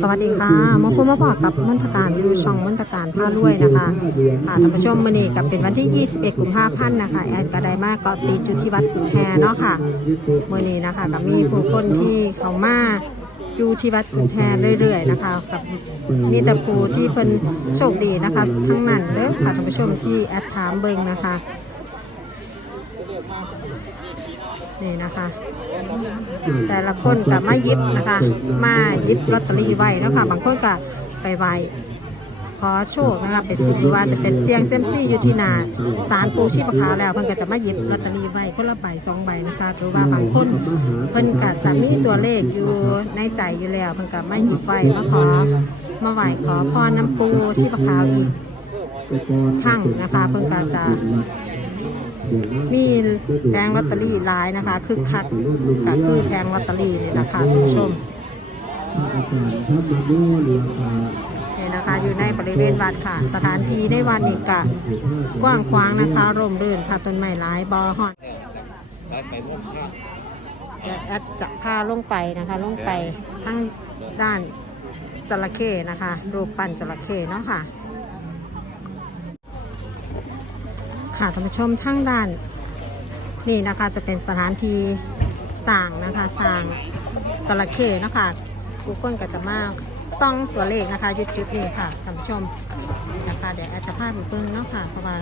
สวัสดีค่ะมาพบมาพอกับมนตการยูช่องมนตการผ้ารวยนะคะค่ะท่านผู้ชมมื่อนี้กับเป็นวันที่ 21 กุมภาพันธ์นะคะ แอดกระไดมากก็ตีจุดที่วัดกุมแพเนาะค่ะมื่อนี้นะคะกับมีผู้คนที่เขามาอยู่ที่วัดกุมแพเรื่อยๆนะคะกับมีแต่ผู้ที่เป็นโชคดีนะคะ ทั้งนั้นเด้อค่ะท่านผู้ชมที่แอดถามเบิงนะคะ นี่นะคะ แต่ละคนก็มาหยิบนะคะ มาหยิบลอตเตอรี่ไว้เนาะคะบางคนก็ไปไหวขอโชคนะคะเป็นสิริว่าจะเป็นเสียงเซยมซี่อยู่ที่หนาสารปูชีพขาวแล้วเพิ่นก็จะมาหยิบลอตเตอรี่ไว้คนละใบสองใบนะคะหรือว่าบางคนเพิ่นก็จะมีตัวเลขอยู่ในใจอยู่แล้วเพิ่นก็มาหยิบไว้มาขอมาไหวขอพรน้ำปูชีพขาวอีกครั้งนะคะ เพิ่นก็จะ มีแผงลอตเตอรี่หลายนะคะคึกคักก็คือแผงลอตเตอรี่นี่นะคะท่านผู้ชมนี่นะคะอยู่ในบริเวณวัดค่ะ สถานที่ในวันนี้ก็กว้างขวางนะคะร่มรื่นค่ะต้นไม้หลายบอฮอนแอดจะพาลงไปนะคะลงไปทั้งด้านจระเข้นะคะรูปปั้นจระเข้เนาะค่ะ ค่ะท่านผู้ชมทั้งด้าน นี่นะคะจะเป็นสถานที่สร้างนะคะสร้างจระเข้นะคะทุกคนก็จะมาซ่องตัวเลขนะคะยุดจุดนี้ค่ะท่านผู้ชมนะคะเดี๋ยวอดจจะพาไปเบิ่งเนาะค่ะเพราะว่า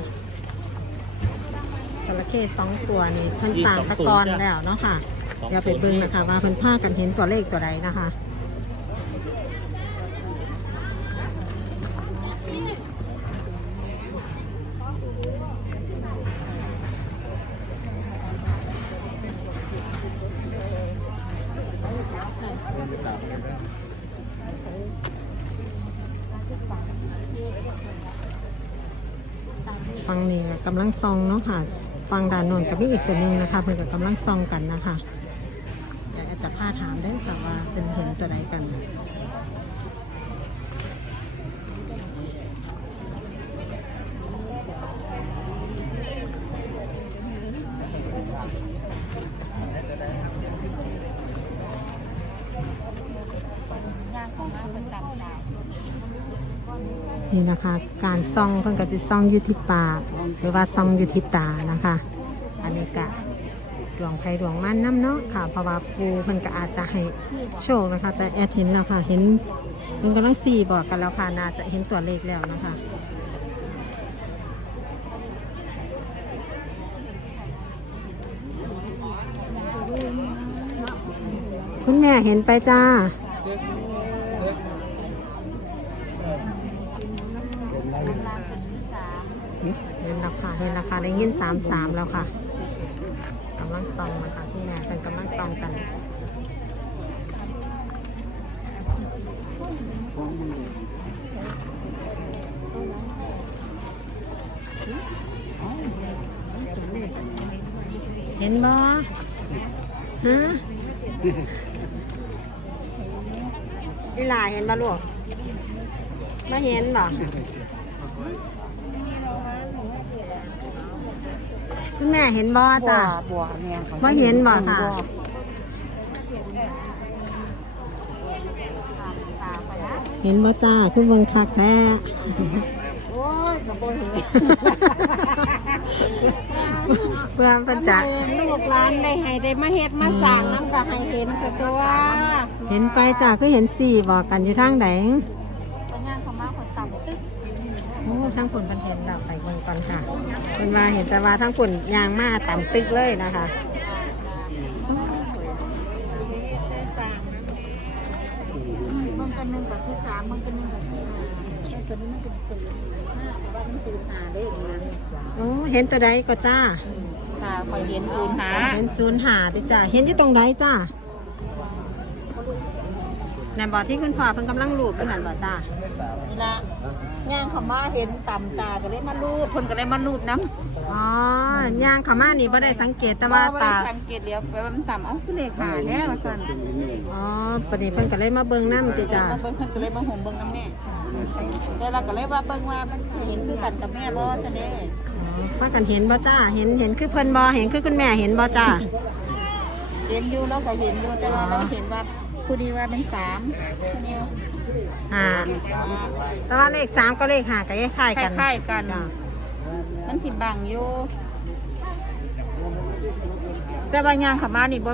จระเข้สองตัวนี่เพิ่นสร้างตะกอนแล้วเนาะค่ะเดี๋ยวไปเบิ่งนะคะว่าเพิ่นพากันเห็นตัวเลขตัวใดนะคะ ฟังนี่ก็กำลังซองเนาะค่ะ ฟังด่านนนกับมีอีกตัวหนึงนะคะ เพิ่นกับกำลังซองกันนะคะ อยากจะพาถามได้ค่ะว่าเป็นเห็นตัวใดกัน นี่นะคะ การซ่องเพิ่นก็สิซ่องอยู่ที่ปากหรือว่าซ่องอยู่ที่ตานะคะ อันนี้ก็ดวงไพดวงมันน้ำเนาะค่ะเพราะว่าปูเพิ่นก็อาจจะให้โชคนะคะ แต่แอดเห็นแล้วค่ะ เห็นเพิ่นกำลังสี่บอกกันแล้วค่ะน่าจะเห็นตัวเลขแล้วนะคะคุณแม่เห็นไปจ้า เห็นราคาเห็นราคาได้ยินสามสามแล้วค่ะกำลังซองนะคะที่แม่เป็นกำลังซองกันเห็นบ่ฮะนี่ลาเห็นบ่ลูกมาเห็นบ่ คุณแม่เห็นบ่จ้ะบัวเนี่ยบ่เห็นบ่ค่ะเห็นบ่จ้าคุณเบิ่งคักแท้โอ้ยกระโปรงเห็นเพื่อนเพิ่นจะลูกหลานได้ให้ได้มาเฮ็ดมาสร้างน้ำก็ให้เห็นสตัว เห็นไปจ้าก็เห็นสี่บอกกันอยู่ทางไหน ปัญญาเขามาคนต่ำตึก โอ้ ทั้งฝุ่นเพิ่นเห็นเราไปเบิ่งก่อนค่ะเพิ่นว่าเห็นแต่ว่าทั้งฝุ่นยางมาต่ำตึกเลยนะคะบางกันหนึ่งกับที่สามบางกันหนึ่งกับที่ห้าแต่ตัวนี้มันเป็นศูนย์ห้าแต่ว่ามันศูนย์หาได้อย่างนั้นโอ้เห็นตัวใดก็จ้าตาคอยเห็นศูนย์หาเห็นศูนย์หาติจ้าเห็นอยู่ตรงใดจ้าในบ่อที่คุณพ่อเพิ่นกำลังรูปอยู่นั่นบ่จ้านี่ละ ย่างเขามาเห็นต่ำตาก็เลยมาลูบคนก็เลยมาลูบน้ำอ๋อย่างเขามานี่บ่ได้สังเกตแต่ว่าตาสังเกตเดียวไปว่ามันต่ำเอ้าคือเลขหาแน่ว่าสั่นอ๋อปนี้เพิ่นก็เลยมาเบิ่งน้ำติจ้าเบิ่งเพิ่นก็เลยมาห่มเบิ่งน้ำแม่แต่เราก็เลยว่าเบิ่งว่ามันเห็นคือกันกับแม่บ่ซะเด้ว่ากันเห็นบ่จ้า เห็นเห็นคือเพิ่นบ่เห็นคือคุณแม่เห็นบ่จ้า เห็นอยู่เราก็เห็นอยู่แต่ว่าเราเห็นว่า ผู้ดีว่าเป็นสามนิ้วห้าแต่ว่าเลขสามก็เลขห้าก็คล้ายๆกันคล้ายๆกันจ้ะมันสิบังอยู่แต่บางอย่างขามานี่บ่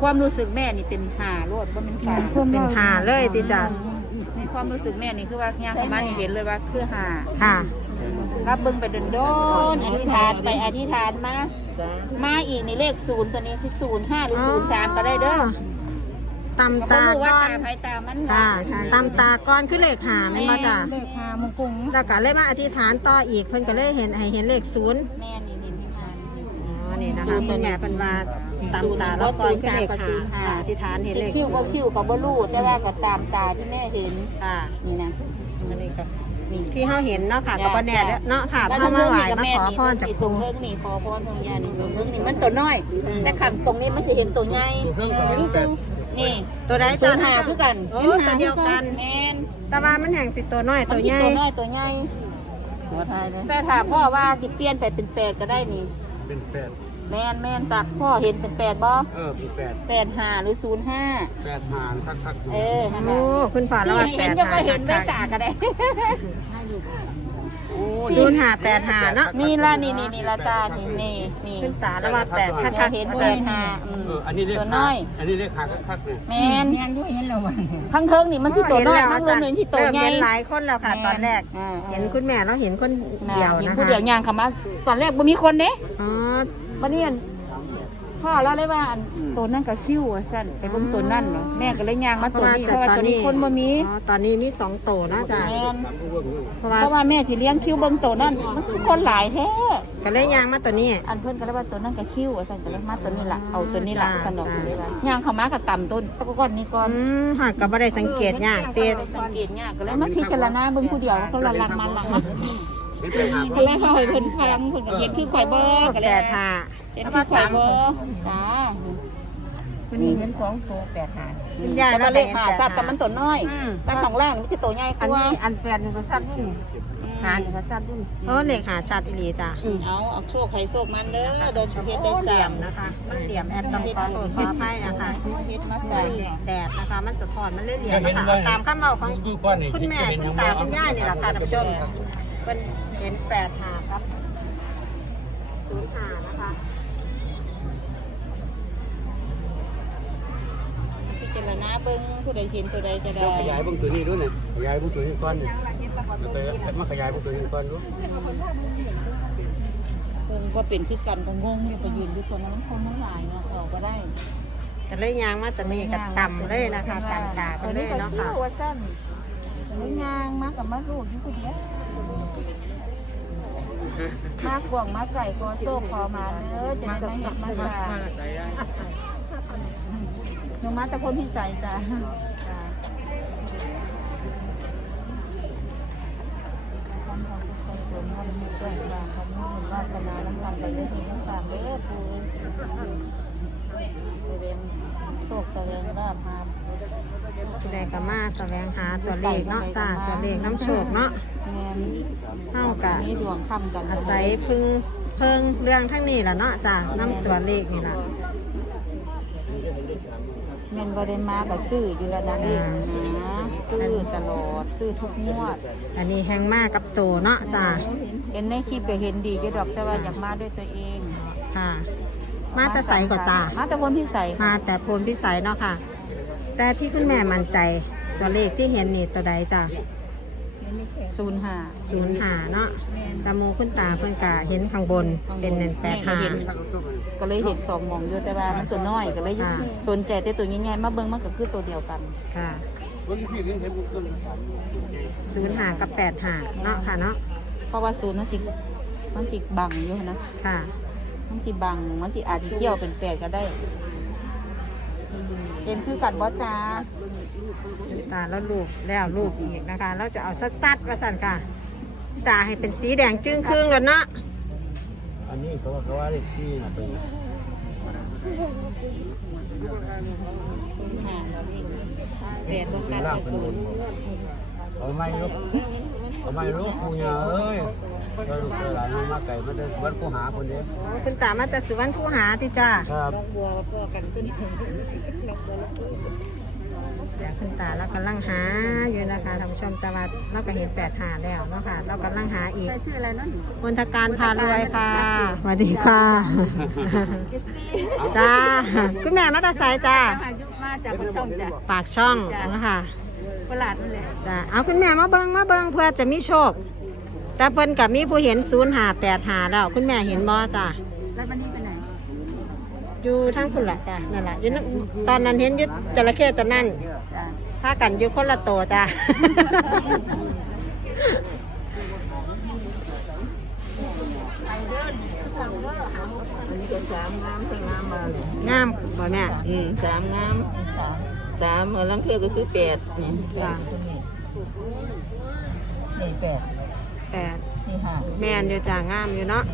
ความรู้สึกแม่นี่เป็นหาโลดบ่เป็นสามเป็นห้าเลยติจ้ะในความรู้สึกแม่นี่คือว่าย่างขามานี่เห็นเลยว่าคือหาค่ะรับเบิ่งไปเดินโดนอธิษฐานไปอธิษฐานมา มาอีกในเลขศูนย์ตัวนี้คือศูนย์ห้าหรือศูนย์สามก็ได้เด้อ ตำก็ตารู้ว่าก้อนตาไผตามันค่ะตำตาก้อนคือเลขห้าแม่นบ่จ้ะเลขหามงกุงแล้วก็เลยมาอธิษฐานต่ออีกเพิ่นก็เลยเห็นให้เห็นเลขศูนย์แม่นี่นี่พี่มาอ๋อนี่นะคะคุณแม่เพิ่นว่าตำตาแล้วก้อนคือเลขห้าค่ะอธิษฐานเห็นสิเลขคิวบ่คิวก็บ่รู้แต่ว่าก็ตามตาที่แม่เห็นค่ะนี่นะอันนี้ก็นี่ที่เฮาเห็นเนาะค่ะก็บ่แน่เด้อเนาะค่ะแล้วเฮามาไหว้ตรงมานี้ขอก็พรจากตรปู่งเพิ่งนี่ขอพรตรงยานี่ตรงเพิ่งนี่มันตัวน้อย แต่ขังตรงนี้มันสิเห็นตัวใหญ่ นี่ตัวใดศูจ้ะนย์หาคือกันโอ้ตัวเดียวกันแม่นแต่ว่ามันแห่งสิตัวน้อยมัตันวสิใหญ่ตัวน้อยตัวใหญ่ตัวไทยเลยแต่ถามพ่อว่าสิเปลี่ยนไปเป็นแปดก็ได้นี่ เป็นแปดแม่นแม่นตักพ่อเห็นเป็นแปดบ่เออเป็นแปดแปดห้าหรือศูนย์ห้าแปดหางทักๆอยู่เออนั่นโอ้ล่ะคุณพ่อแล้วว่าที่แปเห็นดจะหาก็เห็นไม่ตาก็ได้โอ้ย ศูนย์หาแปดหาเนาะนี่ละนี่นี่นี่ละตานี่นี่นี่ขึ้นตาแล้วว่าแปดคักถ้าๆเห็นเลแปยดห้าอืมเอออันนี้เลขตัวหาน้อยอันนี้เลขหางคักๆเนี่ยแม่นเห็นด้วยเห็นแล้ววันข้างเทิงนี่มันสิตัวน้อยข้างเทิงนี่สิตัวเริ่มใหญ่เห็นหลายคนแล้วค่ะตอนแรกอ่าเห็นคุณแม่เราเห็นคนน่ะเดียวเห็นนะผู้คะเดียวย่างเข้ามาตอนแรกบ่มีคนเด้อ๋อบัดนี้อัน พ่อเล่าเลยว่าอันตัวนั่นก็คิ้วว่าซั่นไปเบิ่งตัวนั่นเนาะแม่ก็เลยย่างมาตัวนี้เพราะว่าตัวนี้คนบ่มีอ๋อตอนนี้มีสองโตเนาะจ้ะแม่นเพราะว่าเพราะว่าแม่สิเลี้ยงคิ้วเบิ่งตัวนั่นมันคือคนหลายแท้ก็เลยยางมาตัวนี้ อันเพิ่นก็เลยว่าตัวนั่นก็คิ้วว่าซั่นก็เลยมาตัวนี้ล่ะเอาตัวนี้ล่ะจ้าสนองจ้า เลยว่าย่างเข้ามาก็ต่ำต้นตะก้อนนี้ก่อน อืมหากก็บ่ได้สังเกตยากเตดสังเกตยากก็เลยมาพิจารณาเบิ่งผู้เดียวก็ละลังมันหลังมาเป็นแปดหาง ก็เลยเข้าให้เพิ่นฟังเพิ่นก็เห็นคือข่อยบ่ก็เลยแปดหาเห็นคือข่อยบ่จ้าคุณนี่เห็นสองโตแปดหาคุณยายแต่ว่าเลขหาสัตว์แต่มันตัวน้อยอืมแต่ข้างล่างมันคือตัวใหญ่กอันว่านี้อันแปดนี่ก็สั้นนี่หานี่ก็สั้นนี่เออเลขหาชัดอีหลีจ้ะเอาเอาโชคให้โชคมันเด้อโดนเฮ็ดได้เหลี่สายมมนะคะมันเหลี่ยมแอดต้องขอโทษขออภัยนะคะเฮ็ดมามัใส่นแดดนะคะมันสะท้อนมันเลยเหลี่ยมนะคะตามข้ามเมาของดูก้อนนี่คุณแม่คุณตาคุณย่านี่แหละค่ะท่านผู้ชม เป็นเห็นแปดหาครับศูนย์หานะคะพิจารณาเบิ่งผู้ใดเห็นตัวใดจะได้เดี๋ยวขยายเบางตัวนี้ด้วยเนี่ยขยายเบางตัวนี้ก้อนเนี่ยไปมาขยายเบางตัวนี้ก้อนด้วยคงว่าเป็นคือกันก็งงอยู่ไปยืนดูคนนั้นคนนั้นหลายเนาะออกก็ได้แต่เลยยางมาแต่นี่ก็ต่ำเลยนะคะต่ำตาไปเลยเนาะค่ะว่าสั้นไม่งางมากับมาลูกอยู่คนเดียว มากกว่างมาไก่คอโซ่คอมาเด้อจะได้ไม่เห็นมาใสาหนูมาแต่คนพิสัยจ้ะจ้ะความของทุกคนสวนมันมีด้วยบางคำนี้วาสนาน้ำพันไปได้ทีน้ำตาเด้อปูไปเรียน โชคแสวงลาภหาผู้ใดก็มาแสวงหาตัวเลขเนาะจ้าตัวเลขน้ำโชคเนาะแม่นเฮากะนี่ดวงค่ำกันอาศัยพึ่งเพิงเรื่องทั้งนี้แหละเนาะจ้าน้ำตัวเลขนี่แหละแม่นบ่ได้มาก็ซื้ออยู่แล้วนะนี่นะซื้อตลอดซื้อทุกงวด อันนี้แห้งมากกับโตเนาะจ้าเห็นในคลิปก็เห็นดีอยู่ดอกแต่ว่าอยากมาด้วยตัวเองค่ะ มาแต่ใสก่อนจ้า มาแต่คนที่ใส่มาแต่โพนพิสัยเนาะค่ะ แต่ที่คุณแม่มั่นใจตัวเลขที่เห็นนี่ตัวใดจ้ะศูนย์ห้าศูนย์หาเนาะตาโมคุณตาเพิ่นกะเห็นข้างบนเป็นเนนแปดหา ก็เลยเห็นสองหมองอยู่แต่ว่ามันตัวน้อยก็เลยค่ะ สนใจแต่ตัวใหญ่ๆมาเบิ่งมันก็คือตัวเดียวกัน ค่ะวันที่พี่เห็นเห็นต้นสามศูนย์หากับแปดหาเนาะค่ะเนาะเพราะว่าศูนย์มันสิมันสิบังอยู่นะ ค่ะ มันสิบัง มันสิอาจสิเกี่ยวเป็นแปดก็ได้เห็นคือกันบอจ้าตาแล้วรูปแล้วรูปอีกนะคะ เราจะเอาสัดๆว่าสั่นค่ะ ตาให้เป็นสีแดงจึ้งครึ่งแล้วเนาะอันนี้เขาว่าเขาว่าเลขที่นะเป็นศูนย์ห้าแล้วนี่แปดบอชัดล่างก็เป็นศูบนนย์เอาไม่ลูก เอาไม่ลูกกูเนี่ยเอ้ยเราลูกหลานมาไก่มาเดินวัดกูหาคนเดียวคุณตามาแต่สุวรรณคูหาที่จ้าครับบัวพ่อกันตัวนี้อแต่คุณตาเรากำลังหาอยู่นะคะท่านผู้ชมแต่ว่าเราก็เห็นแปดหาแล้วเนาะค่ะเรากำลังหาอีกใครชื่ออะไรนั่นมนทการพารวยค่ะสวัสดีค่ะจ้าคุณแม่มาตาสายจ้าอายุมาจากประช่องจ้ะปากช่องนะคะ โคราชนั่นแหละจ้าเอาคุณแม่มาเบิงมาเบิงเพื่อจะมีโชค แต่เพิ่นกับมีผู้เห็นศูนย์หาแปดหาแล้วคุณแม่เห็นบ่จ้าแล้ววันนี้ไปไหนอยู่ทั้งคุณละจ้านั่นแหละอยู่นั่นตอนนั้นเห็นอยึดจระเข้ตัวนั้นจ้ะพากันอยู่คนละโตวจ้าอันนี้ก็สามงามทั้งงามมาเลยงามบ่แม่ อืมสามงาม สามเออลังเทือก็คือแปดนี่จ้านี่แปดแปดนี่ห้าแม่นอยู่จ้างามอยู่เนาะ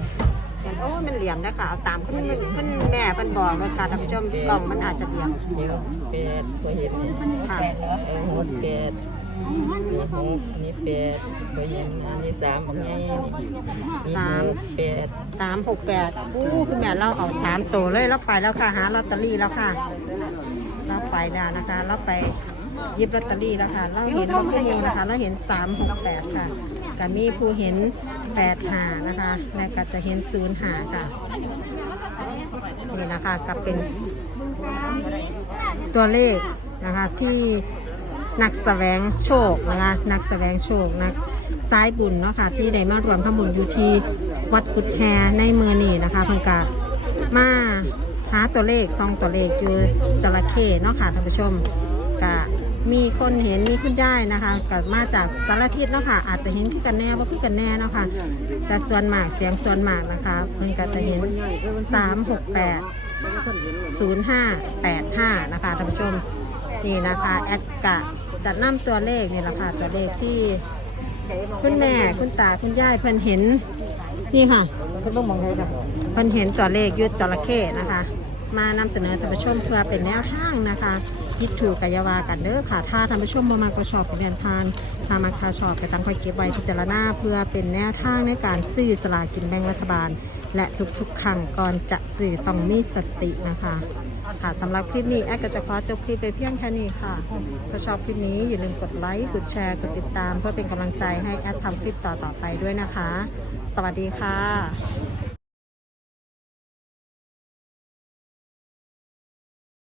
เห็นโอ้มันเหลี่ยมนะคะเอาตามคุณคุณแม่เพิ่นบอกว่าค่ะท่านผู้ชมกล่องมันอาจจะเหลี่ยมเดี๋ยวแปดก็เห็นนี่ค่ะเออหกแปดนี่หกอันนี้แปดก็เห็นอันนี้สามบางไงนี่นี่หกแปดสามหกแปดอู้คุณแม่เราเอาสามตัวเลยเราไปแล้วค่ะหาลอตเตอรี่แล้วค่ะเราไปแล้วนะคะเราไปยิบลอตเตอรี่แล้วค่ะ เราเห็นว่าคู่มูนะคะ เราเห็นสามหกแปดค่ะกับมีผู้เห็นแปดหานะคะ และก็จะเห็นศูนย์หาค่ะ นี่นะคะก็เป็นตัวเลขนะคะที่นักแสวงโชคนะคะนักแสวงโชคนักสายบุญเนาะค่ะที่ได้มารวมทำบุญอยู่ที่วัดกุดแฮในเมือนี่นะคะเพิ่งกะมา หาตัวเลขซองตัวเลขอยู่จระเข้เนาะค่ะท่านผู้ชมกะมีคนเห็นมีคุณได้นะคะกับมาจากสารทิศเนาะค่ะ อาจจะเห็นขึ้นกันแน่ว่าขึ้นกันแน่เนาะค่ะ แต่ส่วนมากเสียงส่วนมากนะคะ เพิ่งก็จะเห็น 368 0585 นะคะท่านผู้ชมนี่นะคะแอดกะจะนำตัวเลขนี่แหละค่ะตัวเลขที่คุณแม่คุณตาคุณยายเพิ่นเห็นนี่ค่ะเพิ่องมองให้ค่ะเพิ่นเห็นตัวเลขยุดจระเข้นะคะ มานำเสนอท่านผู้ชมเพื่อเป็นแนวทางนะคะพิดถูกกายาวากันเด้อค่ะ ถ้าท่านผู้ชมบ่มากก็ชอบเรียนพานถ้ามาคาชอบก็จังคอยเก็บไว้พิจารณาเพื่อเป็นแนวทางในการซื้อสลากกินแบ่งรัฐบาล และทุกๆครั้งก่อนจะสื่อต้องมีสตินะคะค่ะสำหรับคลิปนี้แอดก็จะขอจบคลิปไปเพียงแค่นี้ค่ะ ถ้าชอบคลิปนี้อย่าลืมกดไลค์ กดแชร์ กดติดตาม เพื่อเป็นกำลังใจให้แอดทำคลิปต่อๆไปด้วยนะคะ สวัสดีค่ะ